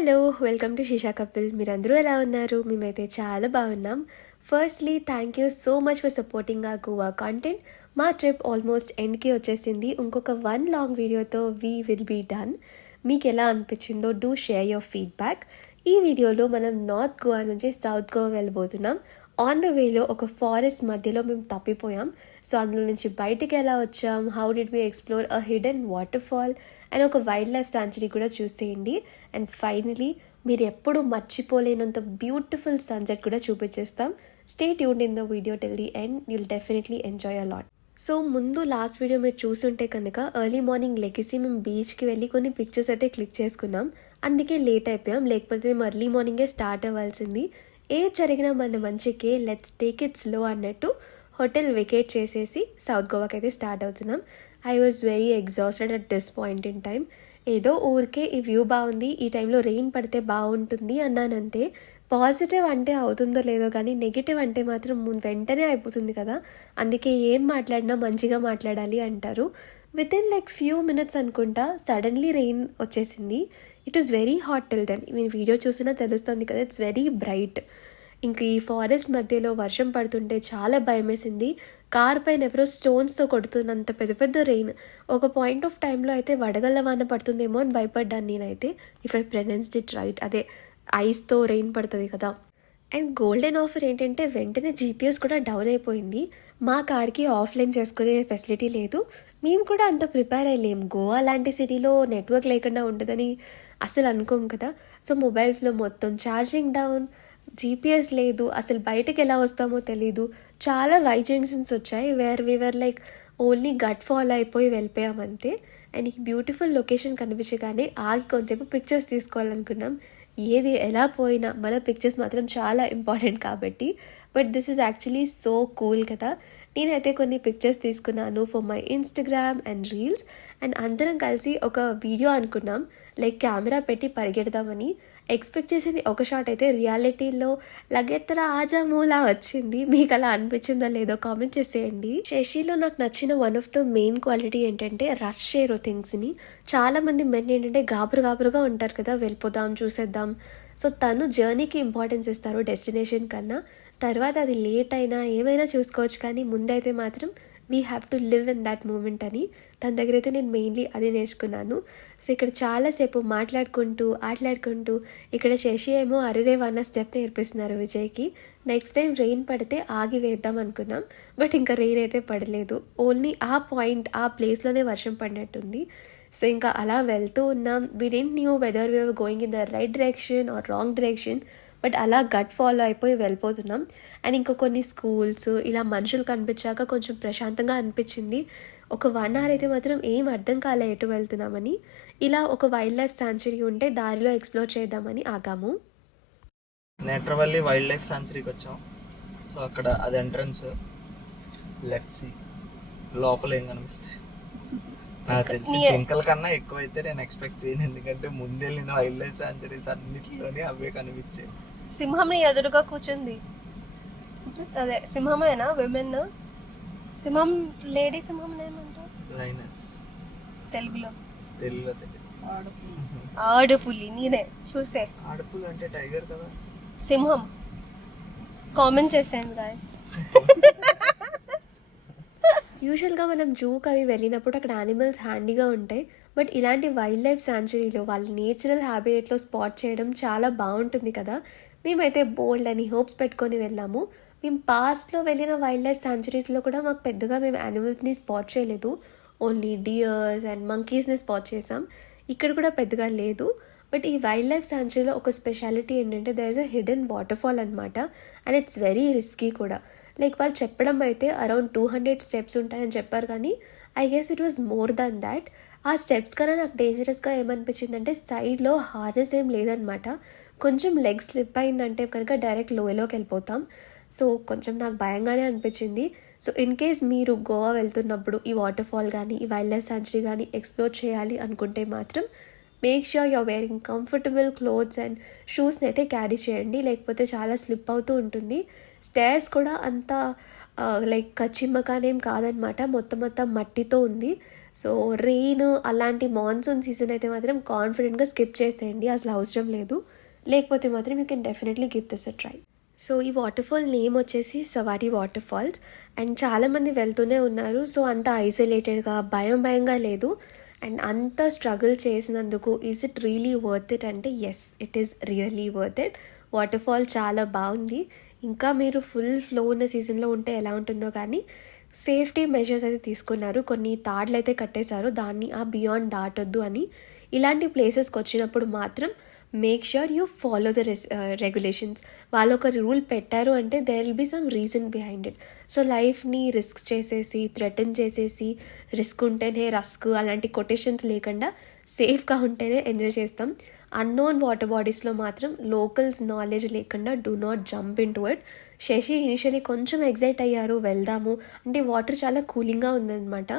Hello! Welcome to Shisha couple. మీరందరూ ఎలా ఉన్నారు? మేమైతే చాలా బాగున్నాం. Firstly thank you so much for supporting our Goa content. మా ట్రిప్ ఆల్మోస్ట్ ఎండ్‌కి వచ్చేసింది. ఇంకొక 1 లాంగ్ వీడియోతో వి విల్ బీ డన్. మీకెలా అనిపించిందో డూ షేర్ యువర్ ఫీడ్‌బ్యాక్. ఈ వీడియోలో మనం నార్త్ గోవా నుంచి సౌత్ గోవా వెళ్ళబోతున్నాం. ఆన్ ద వేలో ఒక ఫారెస్ట్ మధ్యలో మేము తప్పిపోయాం. సో అందులో నుంచి బయటికి ఎలా వచ్చాం, how did we explore a hidden waterfall and ఒక వైల్డ్ లైఫ్ సాంచురీ కూడా చూసేయండి. అండ్ ఫైనలీ మీరు ఎప్పుడు మర్చిపోలేనంత బ్యూటిఫుల్ సన్సెట్ కూడా చూపించేస్తాం. Stay tuned in the video till the end. You'll definitely enjoy a lot. So ముందు లాస్ట్ వీడియో మీరు చూసుంటే కనుక ఎర్లీ మార్నింగ్ లెగిసి మేము బీచ్కి వెళ్ళి కొన్ని పిక్చర్స్ అయితే క్లిక్ చేసుకున్నాం. అందుకే లేట్ అయిపోయాం, లేకపోతే మేము ఎర్లీ మార్నింగే స్టార్ట్ అవ్వాల్సింది. ఏ జరిగినా మన మంచికే, లెట్స్ టేక్ ఇట్ స్లో అన్నట్టు హోటల్ వెకేట్ చేసేసి సౌత్ గోవాకి అయితే స్టార్ట్ అవుతున్నాం. I was very exhausted at this point in time. ఏదో ఊరికే ఈ వ్యూ బాగుంది, ఈ టైంలో రెయిన్ పడితే బాగుంటుంది అన్నానంతే. పాజిటివ్ అంటే అవుతుందో లేదో కానీ నెగిటివ్ అంటే మాత్రం వెంటనే అయిపోతుంది కదా. అందుకే ఏం మాట్లాడినా మంచిగా మాట్లాడాలి అంటారు. Within like few minutes అనుకుంటా సడన్లీ రెయిన్ వచ్చేసింది. It is very hot till then. మీరు వీడియో చూసినా తెలుస్తుంది కదా, ఇట్స్ వెరీ బ్రైట్. ఇంక ఈ ఫారెస్ట్ మధ్యలో వర్షం పడుతుంటే చాలా భయమేసింది. కార్ పైన ఎవరో స్టోన్స్తో కొడుతున్నంత పెద్ద పెద్ద రెయిన్. ఒక పాయింట్ ఆఫ్ టైంలో అయితే వడగళ్ళ వాన పడుతుందేమో అని భయపడ్డాను నేనైతే. If I pronounced it right, అదే ఐస్తో రెయిన్ పడుతుంది కదా. అండ్ గోల్డెన్ ఆఫర్ ఏంటంటే వెంటనే జీపీఎస్ కూడా డౌన్ అయిపోయింది. మా కార్కి ఆఫ్లైన్ చేసుకునే ఫెసిలిటీ లేదు. మేము కూడా అంత ప్రిపేర్ అయ్యలేము. గోవా లాంటి సిటీలో నెట్వర్క్ లేకుండా ఉంటుందని అసలు అనుకోం కదా. సో మొబైల్స్లో మొత్తం ఛార్జింగ్ డౌన్, జీపీఎస్ లేదు, అసలు బయటకు ఎలా వస్తామో తెలీదు. చాలా వై జంక్షన్స్ వచ్చాయి where we were like only gut follow అయిపోయి వెళ్ళిపోయామంతే. అండ్ ఈ బ్యూటిఫుల్ లొకేషన్ కనిపించగానే ఆగి కొంతసేపు పిక్చర్స్ తీసుకోవాలనుకున్నాం. ఏది ఎలా పోయినా మన పిక్చర్స్ మాత్రం చాలా ఇంపార్టెంట్ కాబట్టి. But this is actually so cool కదా. నేనైతే కొన్ని పిక్చర్స్ తీసుకున్నాను for my Instagram and reels. And అందరం కలిసి ఒక వీడియో అనుకున్నాం, లైక్ కెమెరా పెట్టి పరిగెడదామని. ఎక్స్పెక్ట్ చేసింది ఒక షాట్ అయితే రియాలిటీలో లగెత్తరా ఆజామూలా వచ్చింది. మీకు అలా అనిపించిందో లేదో కామెంట్ చేసేయండి. శశిలో నాకు నచ్చిన one of the main quality ఏంటంటే రష్ చేయరు థింగ్స్ని. చాలామంది మెన్ ఏంటంటే గాబరుగా ఉంటారు కదా, వెళ్ళిపోదాం చూసేద్దాం. సో తను జర్నీకి ఇంపార్టెన్స్ ఇస్తారు డెస్టినేషన్ కన్నా. తర్వాత అది లేట్ అయినా ఏమైనా చూసుకోవచ్చు, కానీ ముందైతే మాత్రం we have to live in that moment అని. తన దగ్గర అయితే నేను మెయిన్లీ అది నేర్చుకున్నాను. సో ఇక్కడ చాలాసేపు మాట్లాడుకుంటూ ఆటలాడుకుంటూ ఇక్కడ శశి ఏమో అరిరేవ్ అన్న స్టెప్ నేర్పిస్తున్నారు విజయ్కి. నెక్స్ట్ టైం రెయిన్ పడితే ఆగి వేద్దాం అనుకున్నాం, బట్ ఇంకా రెయిన్ అయితే పడలేదు. ఓన్లీ ఆ పాయింట్ ఆ ప్లేస్లోనే వర్షం పడినట్టుంది. సో ఇంకా అలా వెళ్తూ ఉన్నాం. We didn't knew whether we're going in the right direction or wrong direction, but అలా గట్ ఫాలో అయిపోయి వెళ్ళిపోతున్నాం. అండ్ ఇంకా కొన్ని స్కూల్స్ ఇలా మనుషులు కనిపించాక కొంచెం ప్రశాంతంగా అనిపించింది. ఒక 1 hour అయితే మాత్రం ఏం అర్థం కాలే ఎటు వెళ్తున్నామని. ఇలా ఒక వైల్డ్ లైఫ్ సాంచురీ ఉంటే దారిలో ఎక్స్ప్లోర్ చేద్దామని ఆగాము. నేట్రవల్లి వైల్డ్ లైఫ్ సాంచురీకి వచ్చాం. సో అక్కడ అది ఎంట్రన్స్. లెట్స్ సీ లోపల ఏం కనిపిస్తాయి. నాకు తెలిసి జింకల కన్నా ఎక్కువైతే నేను ఎక్స్పెక్ట్ చేయను, ఎందుకంటే ముందెళ్ళిన వైల్డ్ లైఫ్ సాంచురీస్ అన్నిటిలోనే అవే కనిపించాయి. సింహం ఎదురుగా కూర్చుంది, అదే సింహమేనా విమెన్? సింహం లేడీ సింహం ఏమంటారు? లైనస్. తెలుగులో తెలియదు. ఆడుపులి. నేనే చూసే ఆడపులు అంటే టైగర్ కదా. సింహం. కామెంట్ చేసాను గాయస్. యూజువల్గా మనం జూకి అవి వెళ్ళినప్పుడు అక్కడ యానిమల్స్ హ్యాండీగా ఉంటాయి. బట్ ఇలాంటి వైల్డ్ లైఫ్ సాంచురీలో వాళ్ళ నేచురల్ హ్యాబిటేట్లో స్పాట్ చేయడం చాలా బాగుంటుంది కదా. మేమైతే బోల్డ్ అని హోప్స్ పెట్టుకొని వెళ్ళాము. మేము పాస్ట్లో వెళ్ళిన వైల్డ్ లైఫ్ సాంచురీస్లో కూడా మాకు పెద్దగా మేము యానిమల్స్ని స్పాట్ చేయలేదు. ఓన్లీ డియర్స్ అండ్ మంకీస్ని స్పాట్ చేసాం. ఇక్కడ కూడా పెద్దగా లేదు. బట్ ఈ వైల్డ్ లైఫ్ సాంచురీలో ఒక స్పెషాలిటీ ఏంటంటే there is a hidden waterfall అనమాట. అండ్ ఇట్స్ వెరీ రిస్కీ కూడా. లైక్ వాళ్ళు చెప్పడం అయితే అరౌండ్ 200 స్టెప్స్ ఉంటాయని చెప్పారు, కానీ I guess it was more than that. ఆ స్టెప్స్ కన్నా నాకు డేంజరస్గా ఏమనిపించిందంటే సైడ్లో హార్నెస్ ఏం లేదనమాట. కొంచెం లెగ్ స్లిప్ అయిందంటే కనుక డైరెక్ట్ లోయలోకి వెళ్ళిపోతాం. సో కొంచెం నాకు భయంగానే అనిపించింది. సో ఇన్ కేస్ మీరు గోవా వెళ్తున్నప్పుడు ఈ వాటర్ ఫాల్ కానీ ఈ వైల్డ్ లైఫ్ సాంచురీ కానీ ఎక్స్ప్లోర్ చేయాలి అనుకుంటే మాత్రం make sure you're wearing comfortable clothes and షూస్ని అయితే క్యారీ చేయండి, లేకపోతే చాలా స్లిప్ అవుతూ ఉంటుంది. స్టేర్స్ కూడా అంత లైక్ చిమ్మకానేం కాదనమాట, మొత్తం మట్టితో ఉంది. సో రెయిన్ అలాంటి మాన్సూన్ సీజన్ అయితే మాత్రం కాన్ఫిడెంట్గా స్కిప్ చేసేయండి, అసలు అవసరం లేదు. లేకపోతే మాత్రం you can definitely give this a try. So ఈ వాటర్ఫాల్ నేమ్ వచ్చేసి సవారీ వాటర్ ఫాల్స్ అండ్ చాలామంది వెళ్తూనే ఉన్నారు. సో అంత ఐసోలేటెడ్గా భయంగా లేదు. అండ్ అంత స్ట్రగుల్ చేసినందుకు is it really worth it అంటే yes, it is really worth it. Waterfall చాలా బాగుంది. ఇంకా మీరు ఫుల్ ఫ్లో ఉన్న సీజన్లో ఉంటే ఎలా ఉంటుందో కానీ సేఫ్టీ మెజర్స్ అయితే తీసుకున్నారు. కొన్ని తాడ్లు అయితే కట్టేశారు, దాన్ని బియాండ్ దాటొద్దు అని. ఇలాంటి ప్లేసెస్కి వచ్చినప్పుడు మాత్రం make sure you follow the regulations. వాళ్ళు ఒక రూల్ పెట్టారు అంటే there will be some reason behind it. So లైఫ్ని రిస్క్ చేసేసి థ్రెటన్ చేసేసి రిస్క్ ఉంటేనే రస్క్ అలాంటి కొటేషన్స్ లేకుండా సేఫ్గా ఉంటేనే ఎంజాయ్ చేస్తాం. అన్నోన్ వాటర్ బాడీస్లో మాత్రం లోకల్స్ నాలెడ్జ్ లేకుండా do not jump into it. Shashi initially కొంచెం ఎగ్జైట్ అయ్యారు వెళ్దాము అంటే, వాటర్ చాలా కూలింగ్గా ఉందన్నమాట.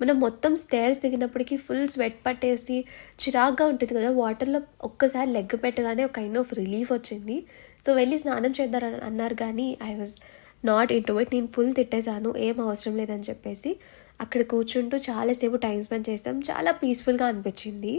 మనం మొత్తం స్టేర్స్ దిగినప్పటికీ ఫుల్ స్వెట్ పట్టేసి చిరాగ్గా ఉంటుంది కదా, వాటర్లో ఒక్కసారి లెగ్ పెట్టగానే ఒక కైండ్ ఆఫ్ రిలీఫ్ వచ్చింది. సో వెళ్ళి స్నానం చేద్దారని అన్నారు కానీ I was not in to it. నేను ఫుల్ తిట్టేశాను, ఏం అవసరం లేదని చెప్పేసి. అక్కడ కూర్చుంటూ చాలాసేపు టైం స్పెండ్ చేస్తాం, చాలా పీస్ఫుల్గా అనిపించింది.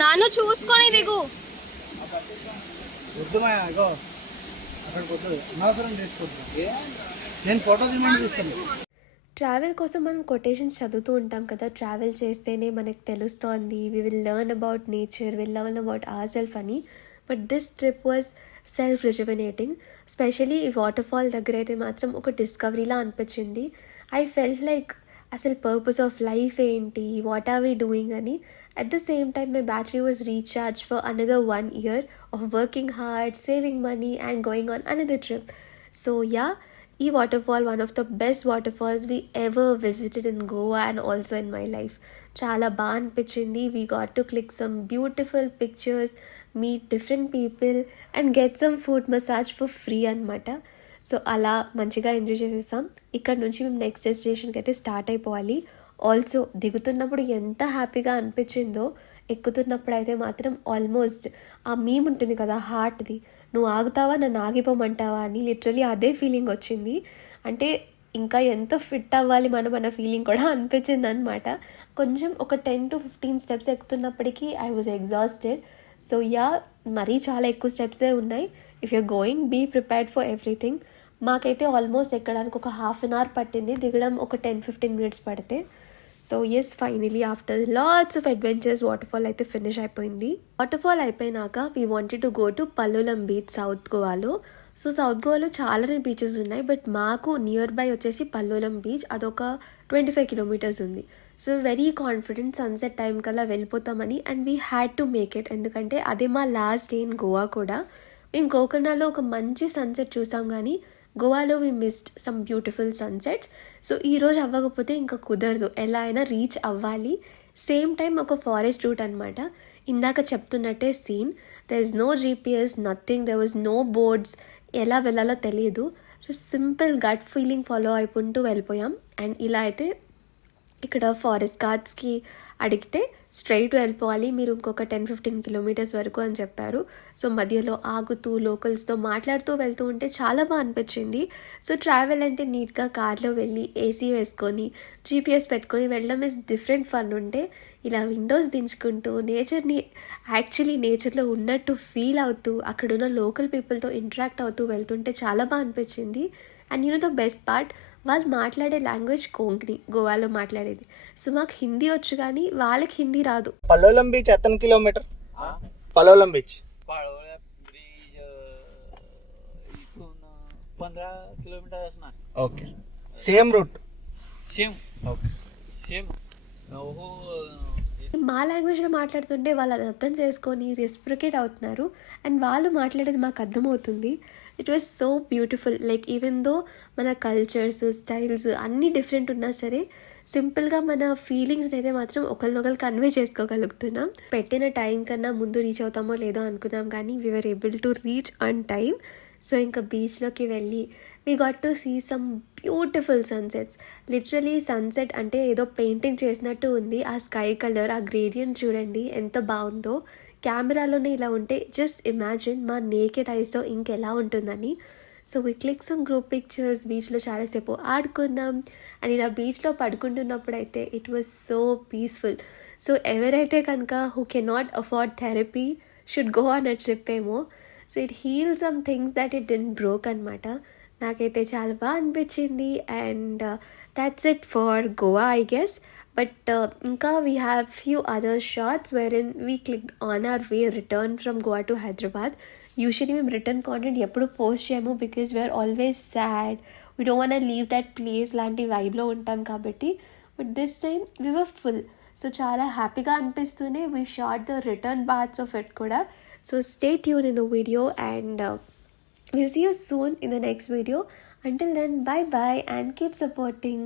నాన్న చూసుకొని దిగు. నేను ఫోటో తీస్తాను. ట్రావెల్ కోసం మనం కొటేషన్స్ చదువుతూ ఉంటాం కదా, ట్రావెల్ చేస్తేనే మనకు తెలుస్తోంది, we will learn about nature, will learn about our self అని. But this trip was self rejuvenating. Specially ఈ వాటర్ ఫాల్ దగ్గర అయితే మాత్రం ఒక డిస్కవరీలా అనిపించింది. ఐ ఫెల్ట్ లైక్ అసలు పర్పస్ ఆఫ్ లైఫ్ ఏంటి, వాట్ ఆర్ వీ డూయింగ్ అని. At the same time, my battery was recharged for another 1 year of working hard, saving money and going on another trip. So yeah, E waterfall, one of the best waterfalls we ever visited in Goa and also in my life. Chala baa anpichindi. We got to click some beautiful pictures, meet different people and get some food massage for free anamata. So అలా మంచిగా enjoy చేసేసాం. ఇక్కడ నుంచి మేము next డెస్టినేషన్కి అయితే start అయిపోవాలి. Also దిగుతున్నప్పుడు ఎంత హ్యాపీగా అనిపించిందో, ఎక్కుతున్నప్పుడు అయితే మాత్రం ఆల్మోస్ట్ ఆ మీమ్ ఉంటుంది కదా హార్ట్ది, నువ్వు ఆగుతావా నన్ను ఆగిపోమంటావా అని, లిటరలీ అదే ఫీలింగ్ వచ్చింది. అంటే ఇంకా ఎంత ఫిట్ అవ్వాలి మనం అన్న ఫీలింగ్ కూడా అనిపించింది అనమాట. కొంచెం ఒక 10 to 15 స్టెప్స్ ఎక్కుతున్నప్పటికీ I was exhausted. So yeah, మరీ చాలా ఎక్కువ స్టెప్సే ఉన్నాయి. If you're going be prepared for everything. మాకైతే ఆల్మోస్ట్ ఎక్కడానికి ఒక ½ అన్ అవర్ పట్టింది, దిగడం ఒక 10-15 minutes పడితే. So yes, finally after lots of adventures waterfall అయితే ఫినిష్ అయిపోయింది. వాటర్ఫాల్ అయిపోయినాక we wanted to go to Palolem beach south గోవాలో. సో సౌత్ గోవాలో చాలానే బీచెస్ ఉన్నాయి, బట్ మాకు నియర్ బై వచ్చేసి పల్లోలం బీచ్, అదొక 25 kilometers ఉంది. So very confident sunset time కల్లా వెళ్ళిపోతామని, and we had to make it. ఎందుకంటే అదే మా లాస్ట్ డే ఇన్ గోవా కూడా. మేము గోకర్ణలో ఒక మంచి సన్సెట్ చూసాం కానీ గోవాలో we missed some beautiful sunsets. So ఈరోజు అవ్వకపోతే ఇంకా కుదరదు, ఎలా అయినా రీచ్ అవ్వాలి. సేమ్ టైం ఒక ఫారెస్ట్ రూట్ అనమాట. ఇందాక చెప్తున్నట్టే scene, there is no GPS, nothing, there was no boards, ఎలా వెళ్ళాలో తెలియదు. So simple gut feeling follow అయిపోతూ వెళ్ళిపోయాం. అండ్ ఇలా అయితే ఇక్కడ ఫారెస్ట్ గార్డ్స్కి అడిగితే స్ట్రైట్ వెళ్ళిపోవాలి మీరు ఇంకొక 10-15 kilometers వరకు అని చెప్పారు. సో మధ్యలో ఆగుతూ లోకల్స్తో మాట్లాడుతూ వెళ్తూ ఉంటే చాలా బాగా అనిపించింది. సో ట్రావెల్ అంటే నీట్గా కార్లో వెళ్ళి ఏసీ వేసుకొని GPS పెట్టుకొని వెళ్ళడం ఇస్ డిఫరెంట్ ఫన్. ఉంటే ఇలా విండోస్ దించుకుంటూ నేచర్ని యాక్చువల్లీ నేచర్లో ఉన్నట్టు ఫీల్ అవుతూ అక్కడున్న లోకల్ పీపుల్తో ఇంటరాక్ట్ అవుతూ వెళ్తుంటే చాలా బాగా అనిపించింది. And you know the best part, వాళ్ళు మాట్లాడే లాంగ్వేజ్ కోంకణి, గోవాలో మాట్లాడేది. సో మాకు హిందీ వచ్చు కానీ వాళ్ళకి హిందీ రాదు. పల్లోలం బీచ్ ఎత్తన కిలోమీటర్? పల్లోలం బీచ్ 15 kilometers असणार. Okay, same route. Same okay, same మా లాంగ్వేజ్లో మాట్లాడుతుంటే వాళ్ళు అది అర్థం చేసుకొని రెస్ప్రికేట్ అవుతున్నారు, అండ్ వాళ్ళు మాట్లాడేది మాకు అర్థమవుతుంది. It was so beautiful. Like even though మన కల్చర్స్, స్టైల్స్ అన్నీ డిఫరెంట్ ఉన్నా సరే సింపుల్గా మన ఫీలింగ్స్ని అయితే మాత్రం ఒకరినొకరు కన్వే చేసుకోగలుగుతున్నాం. పెట్టిన టైం కన్నా ముందు రీచ్ అవుతామో లేదో అనుకున్నాం కానీ we were able to reach on time. So ఇంకా బీచ్లోకి వెళ్ళి we got to see some beautiful sunsets. Literally sunset అంటే ఏదో పెయింటింగ్ చేసినట్టు ఉంది. ఆ స్కై కలర్, ఆ గ్రేడియంట్ చూడండి ఎంత బాగుందో. కెమెరాలోనే ఇలా ఉంటే జస్ట్ ఇమాజిన్ మా నేకెడ్ ఐస్తో ఇంకెలా ఉంటుందని. So we click some group pictures, బీచ్లో చాలాసేపు ఆడుకున్నాం. అండ్ ఇలా బీచ్లో పడుకుంటున్నప్పుడు అయితే it was so peaceful. So ఎవరైతే కనుక who cannot afford therapy should go on a trip ఏమో. So it heal some things that it didn't broke అనమాట. నాకైతే చాలా బాగా అనిపించింది. And that's it for Goa, I guess. But ఇంకా we have few other shots wherein we clicked on our way return from Goa to Hyderabad. Usually మేము return content ఎప్పుడు post చేయము because we're always sad, we don't want leave that place లాంటి వైబ్లో ఉంటాం కాబట్టి. But this time we were full. So చాలా హ్యాపీగా అనిపిస్తూనే we shot the return parts of it కూడా. So stay tune in the video and we'll see you soon in the next video. Until then, bye bye and keep supporting.